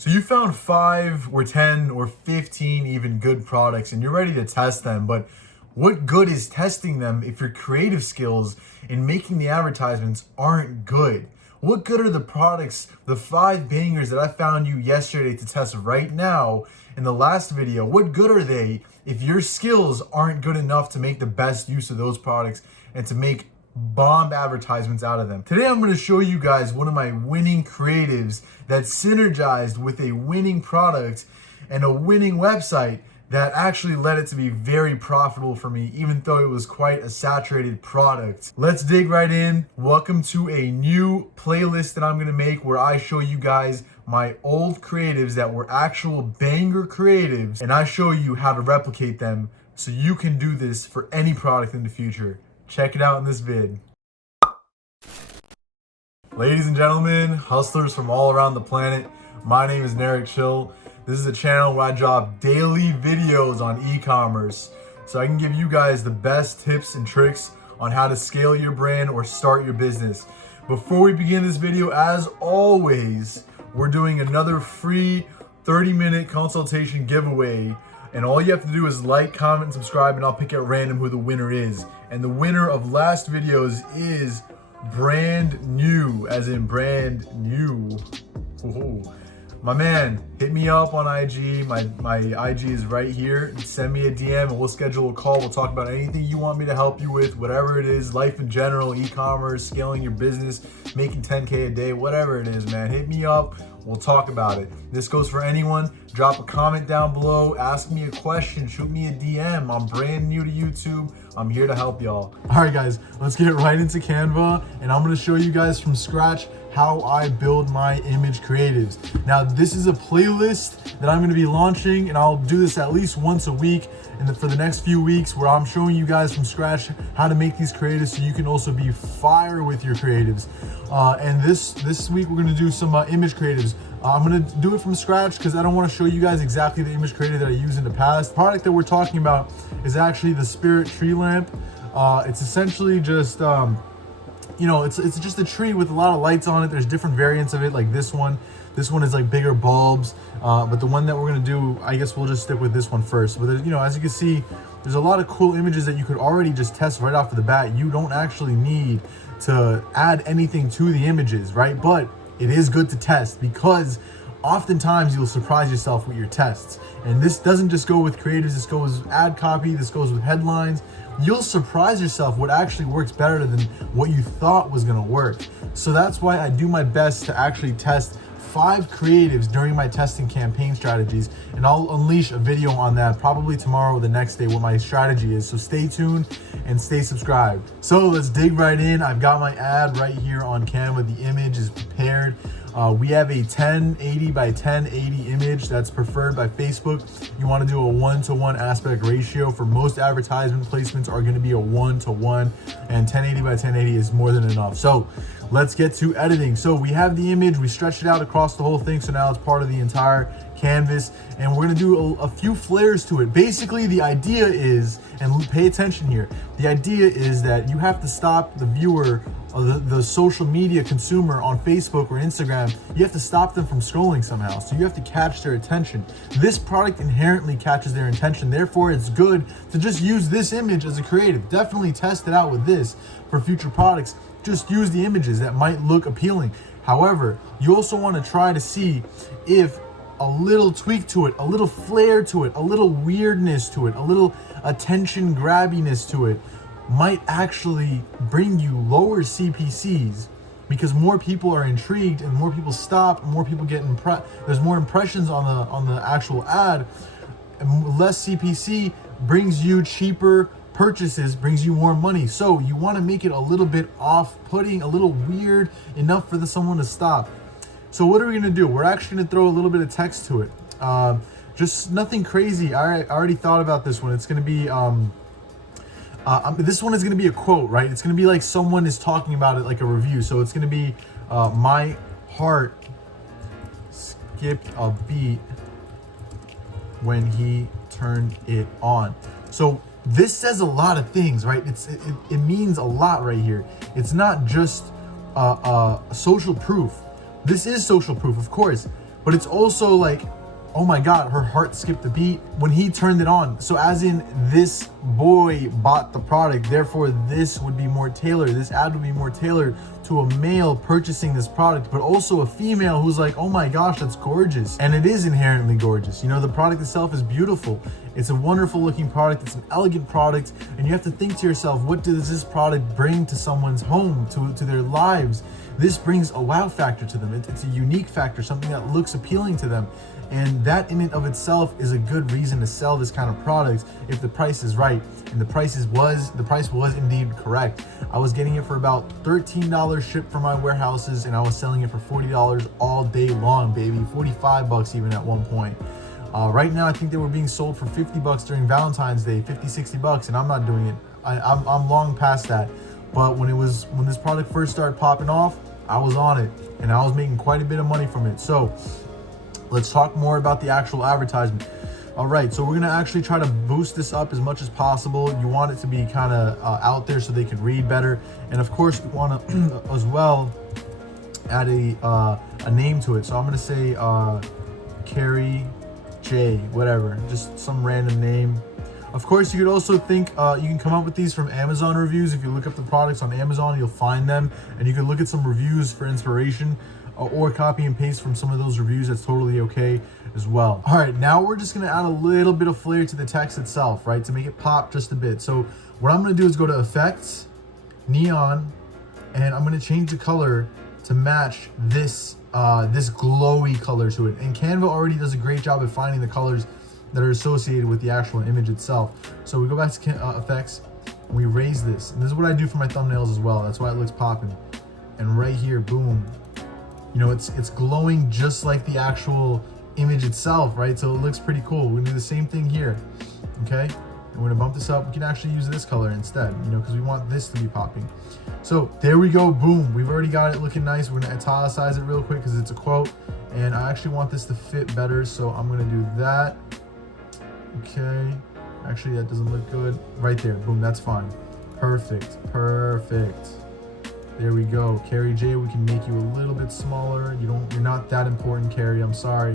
So you found 5 or 10 or 15 even good products and you're ready to test them, but what good is testing them if your creative skills in making the advertisements aren't good? What good are the products, the 5 bangers that I found you yesterday to test right now in the last video? What good are they if your skills aren't good enough to make the best use of those products and to make bomb advertisements out of them? Today I'm going to show you guys one of my winning creatives that synergized with a winning product and a winning website that actually led it to be very profitable for me, even though it was quite a saturated product. Let's dig right in. Welcome to a new playlist that I'm going to make where I show you guys my old creatives that were actual banger creatives, and I show you how to replicate them so you can do this for any product in the future. Check it out in this vid. Ladies and gentlemen, hustlers from all around the planet, my name is Narek Chill. This is a channel where I drop daily videos on e-commerce so I can give you guys the best tips and tricks on how to scale your brand or start your business. Before we begin this video, as always, we're doing another free 30-minute consultation giveaway. And all you have to do is like, comment, and subscribe, and I'll pick at random who the winner is. And the winner of last videos is brand new, as in brand new. Ooh. My man, hit me up on IG. My IG is right here. Send me a DM and we'll schedule a call. We'll talk about anything you want me to help you with, whatever it is, life in general, e-commerce, scaling your business, making 10K a day, whatever it is, man. Hit me up. We'll talk about it. This goes for anyone. Drop a comment down below. Ask me a question. Shoot me a DM. I'm brand new to YouTube. I'm here to help y'all. All right, guys, let's get right into Canva. And I'm going to show you guys from scratch how I build my image creatives. Now, this is a playlist that I'm going to be launching, and I'll do this at least once a week and for the next few weeks, where I'm showing you guys from scratch how to make these creatives so you can also be fire with your creatives. And this week, we're going to do some image creatives. I'm going to do it from scratch because I don't want to show you guys exactly the image creative that I used in the past. The product that we're talking about is actually the Spirit tree lamp. It's essentially just it's just a tree with a lot of lights on it. There's different variants of it, like this one. This one is like bigger bulbs, but the one that we're gonna do, I guess we'll just stick with this one first. But as you can see, there's a lot of cool images that you could already just test right off of the bat. You don't actually need to add anything to the images, right? But it is good to test because oftentimes you'll surprise yourself with your tests. And this doesn't just go with creatives, this goes with ad copy, this goes with headlines. You'll surprise yourself what actually works better than what you thought was gonna work. So that's why I do my best to actually test 5 creatives during my testing campaign strategies, and I'll unleash a video on that probably tomorrow or the next day what my strategy is. So stay tuned and stay subscribed. So let's dig right in. I've got my ad right here on Canva. The image is prepared. We have a 1080 by 1080 image that's preferred by Facebook. You want to do a 1-to-1 aspect ratio. For most advertisement placements are going to be a 1-to-1, and 1080 by 1080 is more than enough. So let's get to editing. So we have the image, we stretched it out across the whole thing, so now it's part of the entire canvas, and we're going to do a few flares to it. Basically, the idea is, and pay attention here, the idea is that you have to stop the viewer, the social media consumer on Facebook or Instagram. You have to stop them from scrolling somehow. So you have to catch their attention. This product inherently catches their attention. Therefore, it's good to just use this image as a creative. Definitely test it out with this for future products. Just use the images that might look appealing. However, you also want to try to see if a little tweak to it, a little flair to it, a little weirdness to it, a little attention grabbiness to it might actually bring you lower CPCs, because more people are intrigued and more people stop, more people get there's more impressions on the actual ad, and less CPC brings you cheaper purchases, brings you more money. So you want to make it a little bit off-putting, a little weird enough for someone to stop. So what are we going to do? We're actually going to throw a little bit of text to it. Just nothing crazy. I already thought about this one. It's going to be this one is going to be a quote, right? It's going to be like someone is talking about it, like a review. So it's going to be my heart skipped a beat when he turned it on. So this says a lot of things, right? It means a lot right here. It's not just social proof. This is social proof, of course, but it's also like, oh my God, her heart skipped a beat when he turned it on. So as in, this boy bought the product, therefore this would be more tailored. This ad would be more tailored to a male purchasing this product, but also a female who's like, oh my gosh, that's gorgeous. And it is inherently gorgeous. You know, the product itself is beautiful. It's a wonderful looking product. It's an elegant product. And you have to think to yourself, what does this product bring to someone's home, to their lives? This brings a wow factor to them. It's a unique factor, something that looks appealing to them. And that in and of itself is a good reason to sell this kind of product if the price is right. And the price was indeed correct. I was getting it for about $13 shipped from my warehouses, and I was selling it for $40 all day long, baby. 45 bucks even at one point. Right now, I think they were being sold for 50 bucks during Valentine's Day, 50, 60 bucks, and I'm not doing it. I'm long past that. But when this product first started popping off, I was on it, and I was making quite a bit of money from it. So let's talk more about the actual advertisement. All right, so we're gonna actually try to boost this up as much as possible. You want it to be kind of out there so they can read better. And of course, we wanna as well add a name to it. So I'm gonna say Carrie J, whatever, just some random name. Of course, you could also think, you can come up with these from Amazon reviews. If you look up the products on Amazon, you'll find them, and you can look at some reviews for inspiration, or copy and paste from some of those reviews. That's totally okay as well. All right, now we're just gonna add a little bit of flair to the text itself, right? To make it pop just a bit. So what I'm gonna do is go to Effects, Neon, and I'm gonna change the color to match this this glowy color to it. And Canva already does a great job at finding the colors that are associated with the actual image itself. So we go back to Effects, and we raise this. And this is what I do for my thumbnails as well. That's why it looks popping. And right here, boom. You know, it's glowing just like the actual image itself, right? So it looks pretty cool. We're gonna do the same thing here, okay? And we're gonna bump this up. We can actually use this color instead, you know, because we want this to be popping. So there we go, boom. We've already got it looking nice. We're gonna italicize it real quick because it's a quote. And I actually want this to fit better, so I'm gonna do that. Okay, actually that doesn't look good. Right there, boom, that's fine. Perfect. There we go. Carrie J, we can make you a little bit smaller. You're not that important, Carrie. I'm sorry.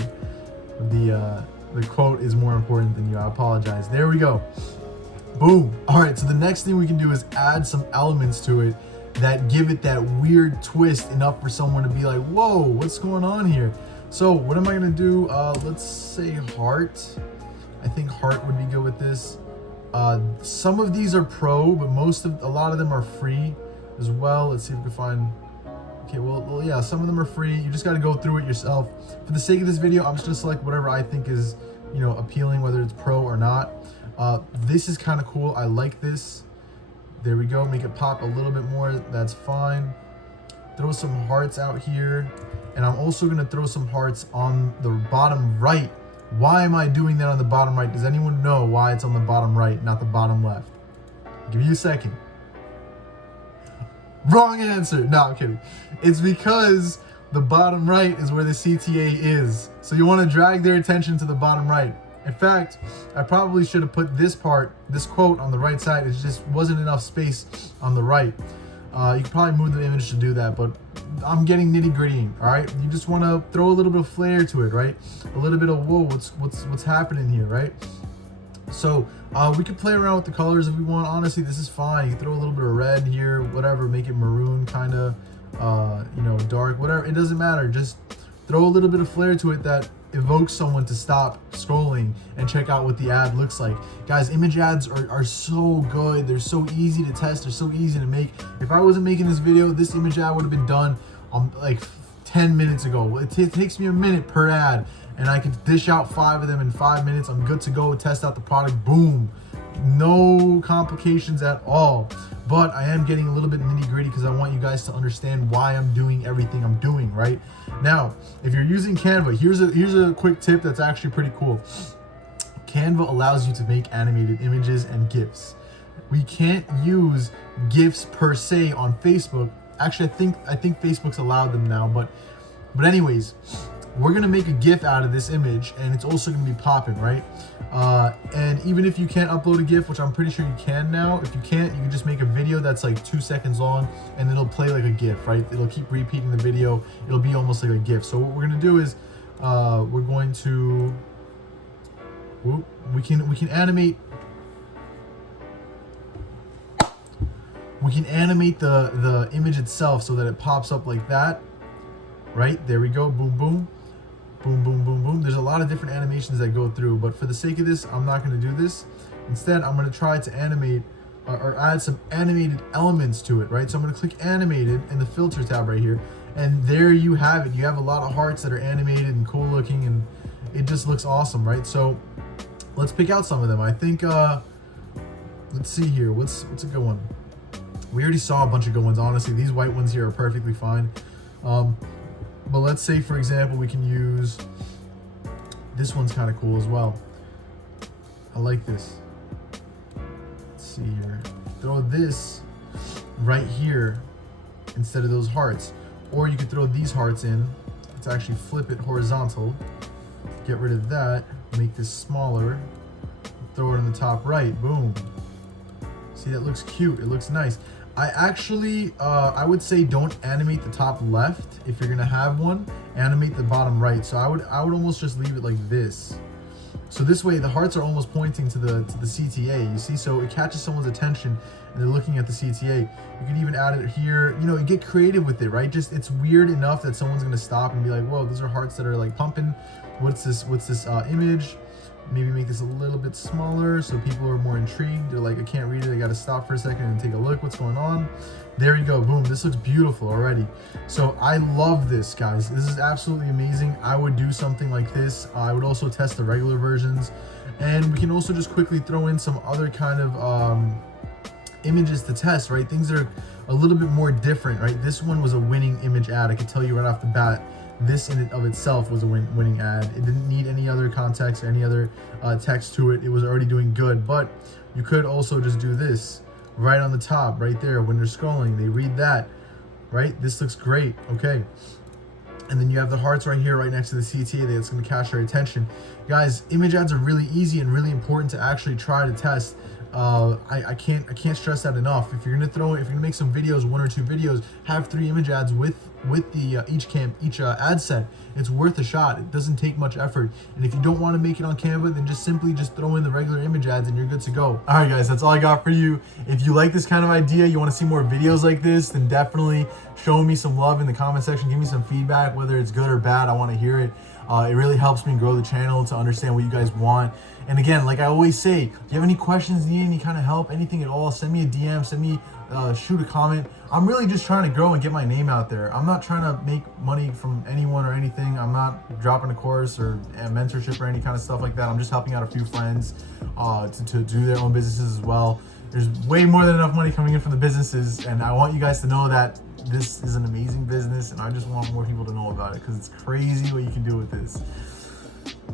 The quote is more important than you. I apologize. There we go. Boom. All right, so the next thing we can do is add some elements to it that give it that weird twist enough for someone to be like, whoa, what's going on here? So what am I gonna do? Let's say heart. I think heart would be good with this. Some of these are pro, but a lot of them are free as well. Let's see if we can find, okay, well yeah, some of them are free. You just got to go through it yourself. For the sake of this video, I'm just gonna select whatever I think is, you know, appealing, whether it's pro or not. This is kind of cool. I like this. There we go. Make it pop a little bit more. That's fine. Throw some hearts out here, and I'm also gonna throw some hearts on the bottom right. Why am I doing that on the bottom right? Does anyone know why it's on the bottom right, not the bottom left? I'll give you a second. Wrong answer. No, I'm kidding. It's because the bottom right is where the CTA is. So you want to drag their attention to the bottom right. In fact, I probably should have put this quote on the right side. It just wasn't enough space on the right. You could probably move the image to do that, but I'm getting nitty gritty. All right, you just want to throw a little bit of flair to it, right? A little bit of whoa, what's happening here, right? So we could play around with the colors if we want. Honestly, this is fine. You can throw a little bit of red here, whatever, make it maroon, kind of, you know, dark, whatever. It doesn't matter. Just throw a little bit of flair to it that evokes someone to stop scrolling and check out what the ad looks like. Guys, image ads are so good. They're so easy to test. They're so easy to make. If I wasn't making this video, this image ad would have been done like 10 minutes ago. It takes me a minute per ad, and I could dish out 5 of them in 5 minutes. I'm good to go, test out the product, boom. No complications at all. But I am getting a little bit nitty gritty because I want you guys to understand why I'm doing everything I'm doing, right? Now, if you're using Canva, here's a quick tip that's actually pretty cool. Canva allows you to make animated images and GIFs. We can't use GIFs per se on Facebook. Actually, I think Facebook's allowed them now, but anyways, we're gonna make a GIF out of this image, and it's also gonna be popping, right? And even if you can't upload a GIF, which I'm pretty sure you can now, if you can't, you can just make a video that's like 2 seconds long, and it'll play like a GIF, right? It'll keep repeating the video. It'll be almost like a GIF. So what we're gonna do is we're going to, we can animate. We can animate the image itself so that it pops up like that. Right, there we go, boom, boom, boom, boom, boom, boom. There's a lot of different animations that go through, but for the sake of this, I'm not gonna do this. Instead, I'm gonna try to animate or add some animated elements to it, right? So I'm gonna click animated in the filter tab right here, and there you have it. You have a lot of hearts that are animated and cool looking, and it just looks awesome, right? So let's pick out some of them. I think, let's see here, what's a good one? We already saw a bunch of good ones, honestly. These white ones here are perfectly fine. But let's say, for example, we can use, this one's kind of cool as well. I like this. Let's see here. Throw this right here instead of those hearts. Or you could throw these hearts in. Let's actually flip it horizontal. Get rid of that. Make this smaller. Throw it in the top right. Boom. See, that looks cute. It looks nice. I actually, I would say don't animate the top left if you're gonna have one. Animate the bottom right. So I would almost just leave it like this. So this way, the hearts are almost pointing to the CTA. You see, so it catches someone's attention and they're looking at the CTA. You can even add it here. You know, you get creative with it, right? Just it's weird enough that someone's gonna stop and be like, "Whoa, those are hearts that are like pumping. What's this image?" Maybe make this a little bit smaller so people are more intrigued. They're like, I can't read it. I got to stop for a second and take a look. What's going on? There you go. Boom. This looks beautiful already. So I love this, guys. This is absolutely amazing. I would do something like this. I would also test the regular versions. And we can also just quickly throw in some other kind of images to test, right? Things that are a little bit more different, right? This one was a winning image ad. I could tell you right off the bat. This in and of itself was a winning ad. It didn't need any other context or any other text to it. It was already doing good. But you could also just do this right on the top, right there. When they're scrolling, they read that, right? This looks great. Okay. And then you have the hearts right here, right next to the CTA that's going to catch their attention. Guys, image ads are really easy and really important to actually try to test. I can't stress that enough. If you're gonna make some videos, 1 or 2 videos, have 3 image ads with the each ad set. It's worth a shot. It doesn't take much effort. And if you don't want to make it on Canva, then just simply throw in the regular image ads and you're good to go. All right, guys, that's all I got for you. If you like this kind of idea, you want to see more videos like this, then definitely show me some love in the comment section. Give me some feedback, whether it's good or bad. I want to hear it. It really helps me grow the channel to understand what you guys want. And again, like I always say, do you have any questions, need any kind of help, anything at all, send me a DM, shoot a comment. I'm really just trying to grow and get my name out there. I'm not trying to make money from anyone or anything. I'm not dropping a course or a mentorship or any kind of stuff like that. I'm just helping out a few friends to do their own businesses as well. There's way more than enough money coming in from the businesses, and I want you guys to know that this is an amazing business, and I just want more people to know about it because it's crazy what you can do with this.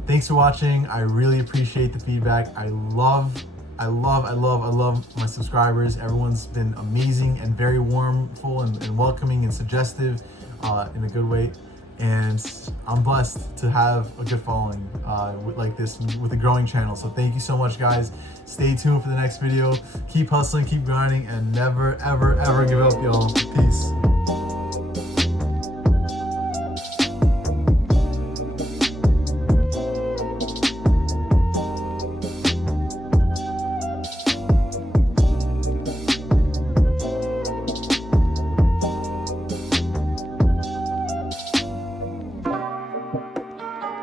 Thanks for watching. I really appreciate the feedback. I love my subscribers. Everyone's been amazing and very warmful and welcoming and suggestive in a good way. And I'm blessed to have a good following like this with a growing channel. So thank you so much, guys. Stay tuned for the next video. Keep hustling, keep grinding, and never, ever, ever give up, y'all. Peace.